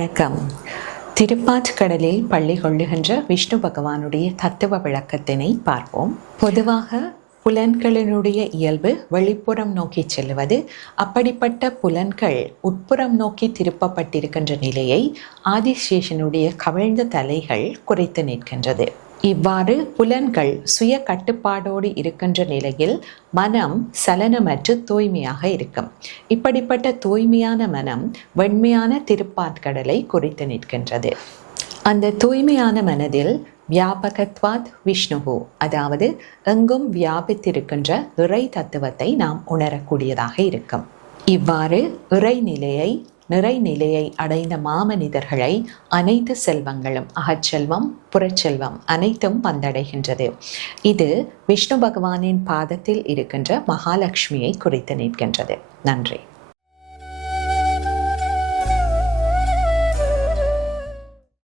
வணக்கம். திருப்பாற்கடலில் பள்ளி கொள்ளுகின்ற விஷ்ணு பகவானுடைய தத்துவ விளக்கத்தினை பார்ப்போம். பொதுவாக புலன்களினுடைய இயல்பு வெளிப்புறம் நோக்கி செல்வது. அப்படிப்பட்ட புலன்கள் உட்புறம் நோக்கி திருப்பப்பட்டிருக்கின்ற நிலையை ஆதிசேஷனுடைய கவிழ்ந்த தலைகள் குறைத்து நிற்கின்றது. இவ்வாறு புலன்கள் சுய கட்டுப்பாடோடு இருக்கின்ற நிலையில் மனம் சலனமற்று தூய்மையாக இருக்கும். இப்படிப்பட்ட தூய்மையான மனம் வெண்மையான திருப்பாற்கடலை குறித்து நிற்கின்றது. அந்த தூய்மையான மனதில் வியாபகத்வாத் விஷ்ணுகு, அதாவது எங்கும் வியாபித்திருக்கின்ற இறை தத்துவத்தை நாம் உணரக்கூடியதாக இருக்கும். இவ்வாறு நிறைநிலையை அடைந்த மாமனிதர்களை அனைத்து செல்வங்களும், அகச்செல்வம் புறச்செல்வம் அனைத்தும் வந்தடைகின்றது. இது விஷ்ணு பகவானின் பாதத்தில் இருக்கின்ற மகாலட்சுமியை குறித்து நிற்கின்றது. நன்றி.